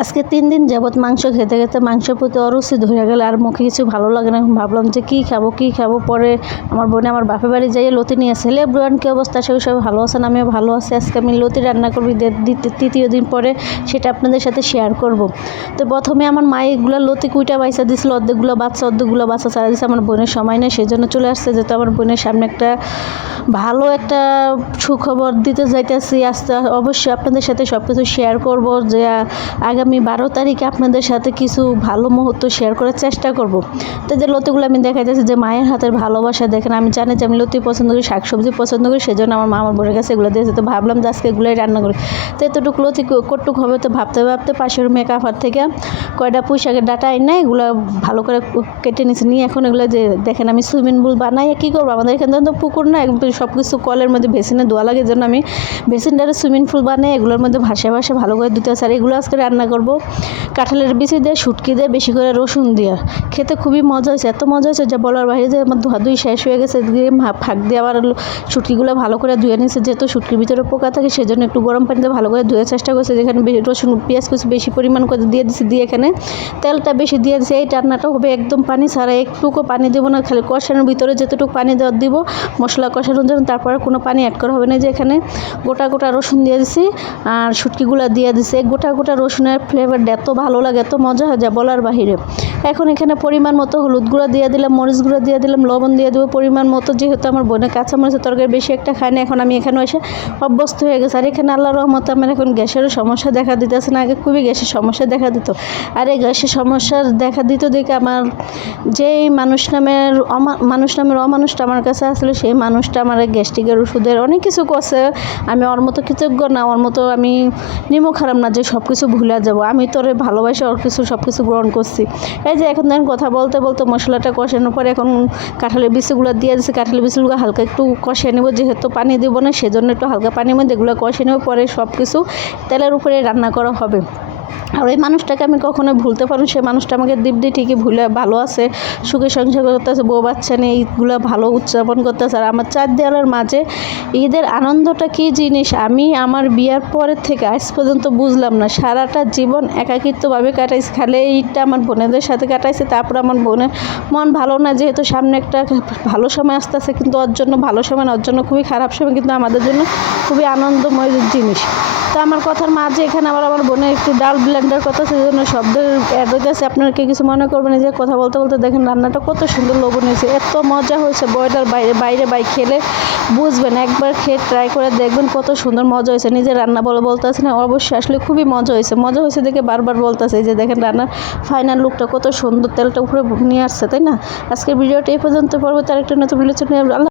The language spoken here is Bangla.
আজকে 3 দিন যাবৎ মাংস খেতে খেতে মাংসের প্রতি অরুচি ধরে গেল, আর মুখে কিছু ভালো লাগে না। এখন ভাবলাম যে কী খাবো। পরে আমার বোনে আমার বাপের বাড়ি যাইয়ে লতি নিয়ে আসে। এভরিওয়ান কী অবস্থা, সবাই ভালো আছেন? আমিও ভালো আছি। আজকে আমি লতি রান্না করবো তৃতীয় দিন পরে, সেটা আপনাদের সাথে শেয়ার করব। তো প্রথমে আমার মা এগুলো লতি কুইটা বাইসা দিয়েছিল, অর্ধেকগুলো বাচ্চা ছাড়া দিয়েছে। আমার বোনের সময় নেই, সেই জন্য চলে আসছে। যেহেতু আমার বোনের সামনে ভালো একটা সুখবর দিতে যাইতেছি। আজকে অবশ্যই আপনাদের সাথে সব কিছু শেয়ার করব, যে আগামী 12 তারিখে আপনাদের সাথে কিছু ভালো মুহূর্ত শেয়ার করার চেষ্টা করব। তো যে লতিগুলো আমি দেখাইতেছি, যে মায়ের হাতের ভালোবাসা দেখেন। আমি জানি যে আমি লতি পছন্দ করি, শাকসবজি পছন্দ করি, সেজন্য আমার মা আমার বোনের কাছে এগুলো দিয়েছে। তো ভাবলাম যে আজকে এগুলোই রান্না করি। তো এতটুকু লতি কটুক হবে, তো ভাবতে পাশের মেকআপার থেকে কয়টা পুঁই শাকের ডাটা এনে এগুলো ভালো করে কেটে নিয়ে এখন এগুলো যে দেখেন আমি সুইমিং পুল বানাই। কী করবো, আমাদের এখানে তো পুকুর না, সব কিছু কলের মধ্যে বেসিনে ধোয়া লাগে, জন্য আমি বেসিনটারে সুইমিং পুল বানাই এগুলোর মধ্যে ভাসে ভালো করে দিতে আর এগুলো আজকে রান্না করব কাঁঠালের বিচি দিয়ে, শুটকি দিয়ে, বেশি করে রসুন দিয়ে। খেতে খুবই মজা হয়েছে, এত মজা হয়েছে যে বলার বাইরে। যে আমার ধোয়াধুয়ি শেষ হয়ে গেছে, ফাঁক দিয়ে আবার শুটকিগুলো ভালো করে ধুয়ে নিয়েছে। যেহেতু শুটকির ভিতরে পোকা থাকে, সেজন্য একটু গরম পানিতে ভালো করে ধুয়ে চেষ্টা করছে। যেখানে রসুন পেঁয়াজ কিছু বেশি পরিমাণ করে দিয়ে দিচ্ছি, দিয়ে এখানে তেলটা বেশি দিয়ে দিচ্ছি। এই রান্নাটা হবে একদম পানি ছাড়া, একটুকু পানি দেবো না, খালি কষানোর ভিতরে যেতটুকু পানি দেওয়ার দিব মশলা কষানোর জন্য, তারপরে কোনো পানি অ্যাড করা হবে না। যে এখানে গোটা রসুন দিয়ে দিছি আর শুটকিগুলো দিয়ে দিছি। গোটা রসুনের ফ্লেভারটা এত ভালো লাগে, এত মজা হয় যা বলার বাহিরে। এখন এখানে পরিমাণ মতো হলুদ গুঁড়ো দিয়ে দিলাম, মরিচ গুঁড়ো দিয়ে দিলাম, লবণ দিয়ে দেবো পরিমাণ মতো। যেহেতু আমার বোনের কাঁচামরিচের তরকারি বেশি একটা খায় না, এখন আমি এখানে এসে অভ্যস্ত হয়ে গেছে। আর এখানে আল্লাহর রহমতে আমার এখন গ্যাসেরও সমস্যা দেখা দিতেছে না, আগে খুবই গ্যাসের সমস্যা দেখা দিত। আর এই গ্যাসের সমস্যা দেখা দিত দেখে আমার যেই মানুষ নামের অমানুষটা আমার কাছে আসলে, সেই মানুষটা আমার গ্যাস্ট্রিকের ওষুধের অনেক কিছু করছে। আমি ওর মতো কৃতজ্ঞ না, ওর মতো আমি নিমক খারাপ না যে সব কিছু ভুলে যাব। আমি তোরে ভালোবাসি, ওর সব কিছু গ্রহণ করছি। এই যে এখন দেখেন কথা বলতে মশলাটা কষানোর পরে এখন কাঁঠালের বিচিগুলো দিয়ে দিচ্ছি। কাঁঠালের বিচিগুলো হালকা একটু কষিয়ে নেবো, যেহেতু পানি দেবো না, সেজন্য একটু হালকা পানির মধ্যে এগুলো কষিয়ে নেবো। পরে সব কিছু তেলের উপরে রান্না করা হবে। আর ওই মানুষটাকে আমি কখনো ভুলতে পারবো, সে মানুষটা আমাকে দিব্যি ঠিকই ভুলে ভালো আছে, সুখে সংসার করতেছে, বউ বাচ্চা নিয়ে ঈদগুলো ভালো উদযাপন করতেছে। আর আমার 4 দেওয়ালের মাঝে ঈদের আনন্দটা কী জিনিস আমি আমার বিয়ার পরের থেকে আজ পর্যন্ত বুঝলাম না। সারাটা জীবন একাকিত্বভাবে কাটাইছি, খালি ঈদটা আমার বোনেদের সাথে কাটাইছি। তারপর আমার বোনের মন ভালো না, যেহেতু সামনে একটা ভালো সময় আসতেছে, কিন্তু ওর জন্য ভালো সময় না, ওর জন্য খুবই খারাপ সময়, কিন্তু আমাদের জন্য খুবই আনন্দময় জিনিস। তো আমার কথার মাঝে এখানে আবার আমার বোনের একটু ডাল ব্লেন্ডার কথা, সেই জন্য শব্দ অ্যাড হইতেছে। আপনারা কি কিছু মনে করবেন? যে কথা বলতে দেখেন রান্নাটা কত সুন্দর লবণ হয়েছে, এত মজা হয়েছে। বয়টার বাইরে খেলে বুঝবেন, একবার খেয়ে ট্রাই করে দেখবেন কত সুন্দর মজা হয়েছে। নিজের রান্না বলতেছে না, অবশ্যই আসলে খুবই মজা হয়েছে দেখে বারবার বলতেছে। যে দেখেন রান্নার ফাইনাল লুকটা কত সুন্দর, তেলটা উপরে নিয়ে আসছে, তাই না? আজকের ভিডিওটা এই পর্যন্ত, পরবর্তী আরেকটা নতুন ভিডিও নিয়ে